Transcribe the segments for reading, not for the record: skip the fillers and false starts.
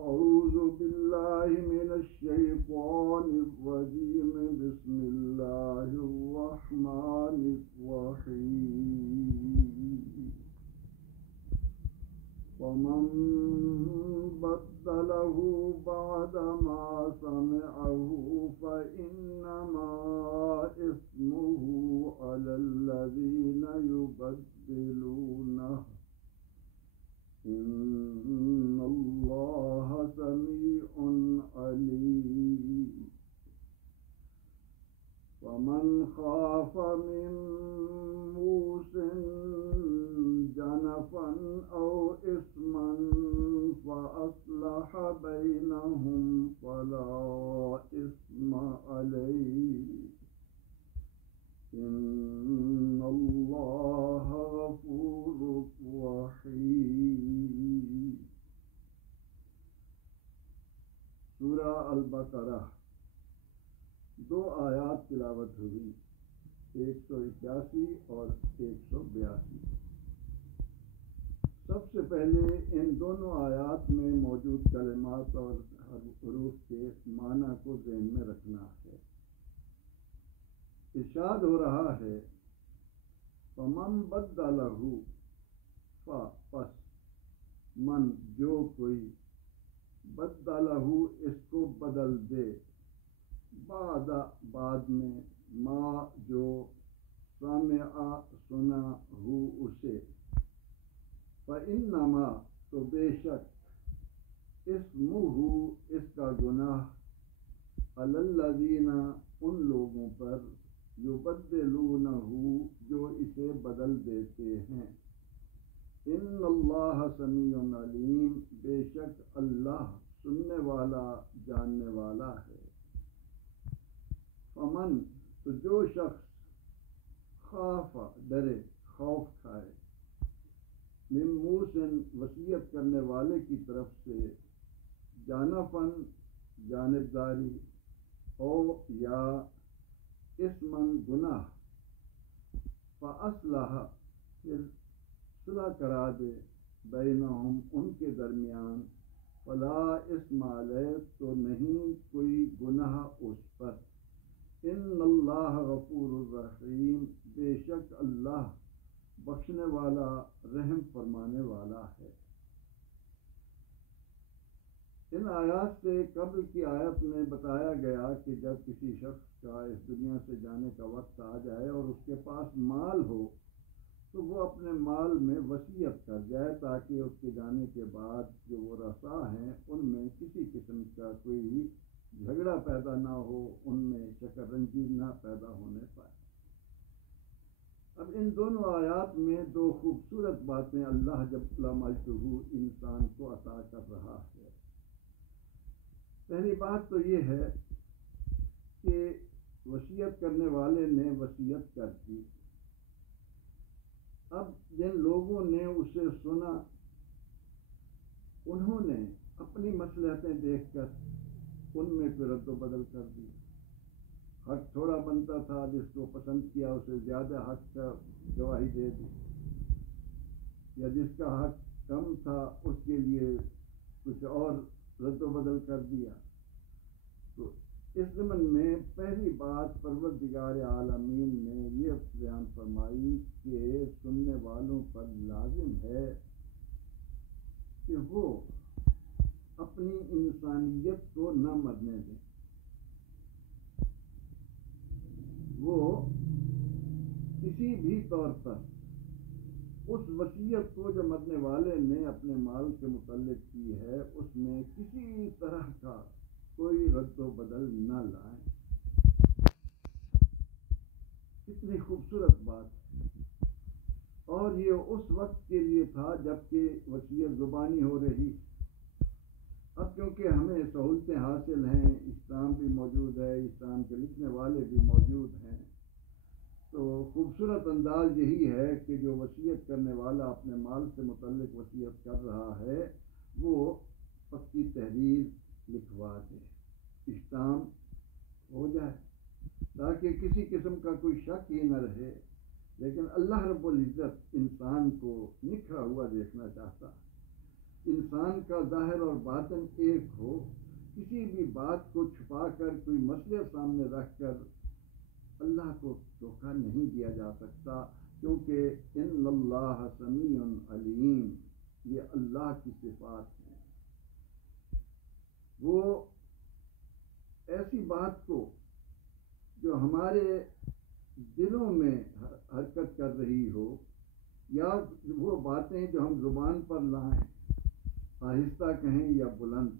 أعوذ بالله من الشيطان الرجيم بسم الله الرحمن الرحيم ومن بدله بعدما سمعه فإنما إثمه على الذين يبدلونه إن الله سميع عليم ومن خاف من موص جنفا أو إثما فأصلح بينهم فلا إثم عليه إن الله غفور رحيم. سورہ البقرہ 2 آیات تلاوت ہوئی، 181 اور 182. سب سے پہلے ان دونوں آیات میں موجود کلمات اور حروف کے معنی کو ذہن میں رکھنا ہے. ارشاد ہو رہا ہے فمن بدلہ پس من جو کوئی بدلہ اس کو بدل دے بعد میں ما جو سمع سنا ہو اسے فإنما تو بے شک اسمہ اس کا گناہ علی الذین ان لوگوں پر یبدلونہ جو اسے بدل دیتے ہیں. ان اللہ سمیع علیم بے شک اللہ سننے والا جاننے والا ہے. فمن تو جو شخص خاف ڈرے خوف کھائے من موصن وصیت کرنے والے کی طرف سے جانفن جانبداری او یا اسمن گناہ فاصلح پھر صلح کرا دے بینہم ان کے درمیان فلا اسم علیہ تو نہیں کوئی گناہ اس پر. ان اللہ غفور الرحیم بے شک اللہ بخشنے والا رحم فرمانے والا ہے. ان آیات سے قبل کی آیت میں بتایا گیا کہ جب کسی شخص کا اس دنیا سے جانے کا وقت آ جائے اور اس کے پاس مال ہو تو وہ اپنے مال میں وصیت کر جائے تاکہ اس کے جانے کے بعد جو وہ رثا ہیں ان میں کسی قسم کا کوئی جھگڑا پیدا نہ ہو، ان میں شکر رنجی نہ پیدا ہونے پائے. اب ان دونوں آیات میں 2 خوبصورت باتیں اللہ جل مجدہ انسان کو عطا کر رہا ہے. پہلی بات تو یہ ہے کہ وصیت کرنے والے نے وصیت کر دی. اب جن لوگوں نے اسے سنا انہوں نے اپنی مصلحتیں دیکھ کر ان میں پھر رد و بدل کر دی. حق تھوڑا بنتا تھا، جس کو پسند کیا اسے زیادہ حق کا گواہی دے دی، یا جس کا حق کم تھا اس کے لیے کچھ اور رد و بدل کر دیا. تو اس ضمن میں پہلی بات پروردگار عالمین نے یہ بیان فرمائی کہ سننے والوں پر لازم ہے کہ وہ اپنی انسانیت کو نہ مرنے دیں. وہ کسی بھی طور پر اس وصیت کو جو مرنے والے نے اپنے مال کے متعلق کی ہے اس میں کسی طرح کا کوئی رد و بدل نہ لائیں. کتنی خوبصورت بات. اور یہ اس وقت کے لیے تھا جب کہ وصیت زبانی ہو رہی. اب کیونکہ ہمیں سہولتیں حاصل ہیں، اسلام بھی موجود ہے، اسلام کے لکھنے والے بھی موجود ہیں، تو خوبصورت انداز یہی ہے کہ جو وصیت کرنے والا اپنے مال سے متعلق وصیت کر رہا ہے وہ پکی تحریر لکھوا دے، اسٹامپ ہو جائے، تاکہ کسی قسم کا کوئی شک ہی نہ رہے. لیکن اللہ رب العزت انسان کو نکھرا ہوا دیکھنا چاہتا ہے. انسان کا ظاہر اور باطن ایک ہو، کسی بھی بات کو چھپا کر کوئی مسئلے سامنے رکھ کر اللہ کو دھوکہ نہیں دیا جا سکتا، کیونکہ ان اللہ سمیع علیم، یہ اللہ کی صفات ہیں۔ وہ ایسی بات کو جو ہمارے دلوں میں حرکت کر رہی ہو، یا وہ باتیں جو ہم زبان پر لائیں، آہستہ کہیں یا بلند،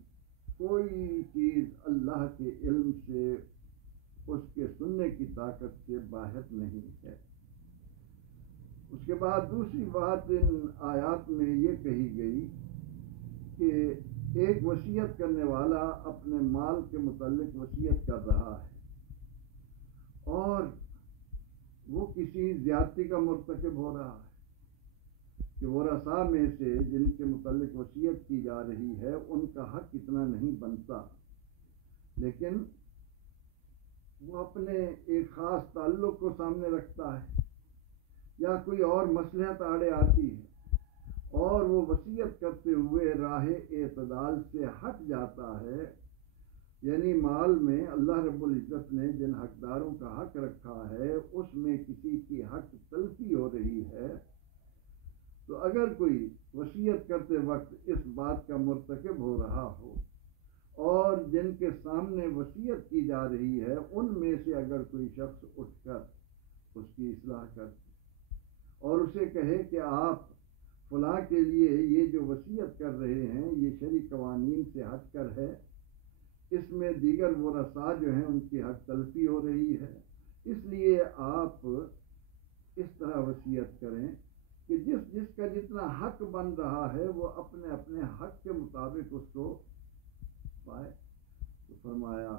کوئی چیز اللہ کے علم سے، اس کے سننے کی طاقت سے باہر نہیں ہے۔ اس کے بعد دوسری بات ان آیات میں یہ کہی گئی کہ ایک وصیت کرنے والا اپنے مال کے متعلق وصیت کر رہا ہے اور وہ کسی زیادتی کا مرتکب ہو رہا ہے کہ ورثاء میں سے جن کے متعلق وصیت کی جا رہی ہے ان کا حق اتنا نہیں بنتا، لیکن وہ اپنے ایک خاص تعلق کو سامنے رکھتا ہے یا کوئی اور مصلحت آڑے آتی ہے اور وہ وصیت کرتے ہوئے راہ اعتدال سے ہٹ جاتا ہے، یعنی مال میں اللہ رب العزت نے جن حقداروں کا حق رکھا ہے اس میں کسی کی حق تلفی ہو رہی ہے، تو اگر کوئی وصیت کرتے وقت اس بات کا مرتکب ہو رہا ہو اور جن کے سامنے وصیت کی جا رہی ہے ان میں سے اگر کوئی شخص اٹھ کر اس کی اصلاح کر اور اسے کہے کہ آپ فلاں کے لیے یہ جو وصیت کر رہے ہیں یہ شرعی قوانین سے ہٹ کر ہے، اس میں دیگر ورثاء جو ہیں ان کی حق تلفی ہو رہی ہے، اس لیے آپ اس طرح وصیت کریں کہ جس کا جتنا حق بن رہا ہے وہ اپنے اپنے حق کے مطابق اس کو پائے۔ تو فرمایا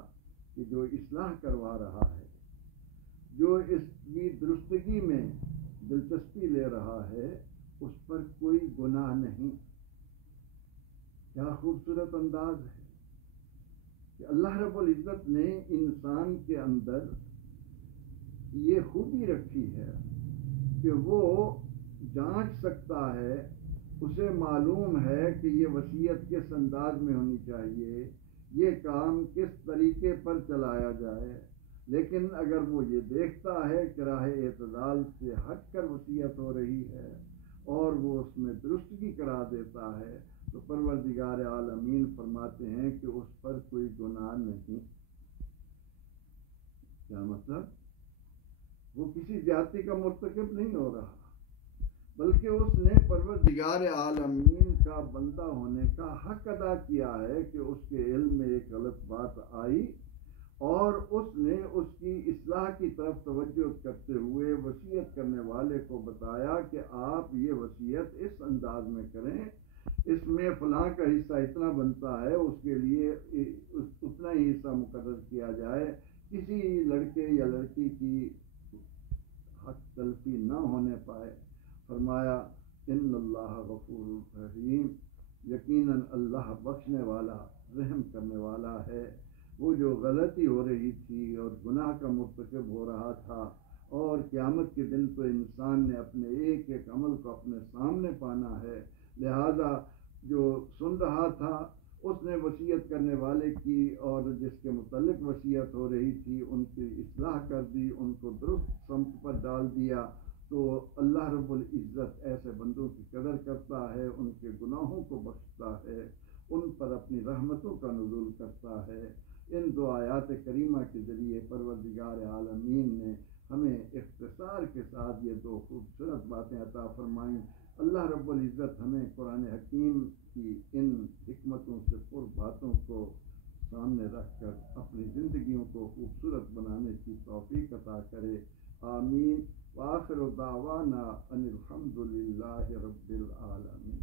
کہ جو اصلاح کروا رہا ہے، جو اس کی درستگی میں دلچسپی لے رہا ہے، اس پر کوئی گناہ نہیں۔ کیا خوبصورت انداز ہے کہ اللہ رب العزت نے انسان کے اندر یہ خوبی رکھی ہے کہ وہ جانچ سکتا ہے، اسے معلوم ہے کہ یہ وصیت کس انداز میں ہونی چاہیے، یہ کام کس طریقے پر چلایا جائے، لیکن اگر وہ یہ دیکھتا ہے کہ راہ اعتدال سے ہٹ کر وصیت ہو رہی ہے اور وہ اس میں درستگی کرا دیتا ہے تو پروردگار عالمین فرماتے ہیں کہ اس پر کوئی گناہ نہیں۔ کیا مطلب؟ وہ کسی زیادتی کا مرتکب نہیں ہو رہا، بلکہ اس نے پروردگار عالمین کا بندہ ہونے کا حق ادا کیا ہے کہ اس کے علم میں ایک غلط بات آئی اور اس نے اس کی اصلاح کی طرف توجہ کرتے ہوئے وصیت کرنے والے کو بتایا کہ آپ یہ وصیت اس انداز میں کریں، اس میں فلاں کا حصہ اتنا بنتا ہے، اس کے لیے اتنا ہی حصہ مقرر کیا جائے، کسی لڑکے یا لڑکی کی حق تلفی نہ ہونے پائے۔ فرمایا ان اللہ غفور رحیم، یقیناً اللہ بخشنے والا رحم کرنے والا ہے۔ وہ جو غلطی ہو رہی تھی اور گناہ کا مرتکب ہو رہا تھا، اور قیامت کے دن تو انسان نے اپنے ایک ایک عمل کو اپنے سامنے پانا ہے، لہذا جو سن رہا تھا اس نے وصیت کرنے والے کی اور جس کے متعلق وصیت ہو رہی تھی ان کی اصلاح کر دی، ان کو درست سمت پر ڈال دیا، تو اللہ رب العزت ایسے بندوں کی قدر کرتا ہے، ان کے گناہوں کو بخشتا ہے، ان پر اپنی رحمتوں کا نزول کرتا ہے۔ ان دو آیات کریمہ کے ذریعے پروردگار عالمین نے ہمیں اختصار کے ساتھ یہ دو خوبصورت باتیں عطا فرمائیں۔ اللہ رب العزت ہمیں قرآن حکیم کی ان حکمتوں سے پر باتوں کو سامنے رکھ کر اپنی زندگیوں کو خوبصورت بنانے کی توفیق عطا کرے، آمین۔ وآخر دعوانا ان الحمد للہ رب العالمین۔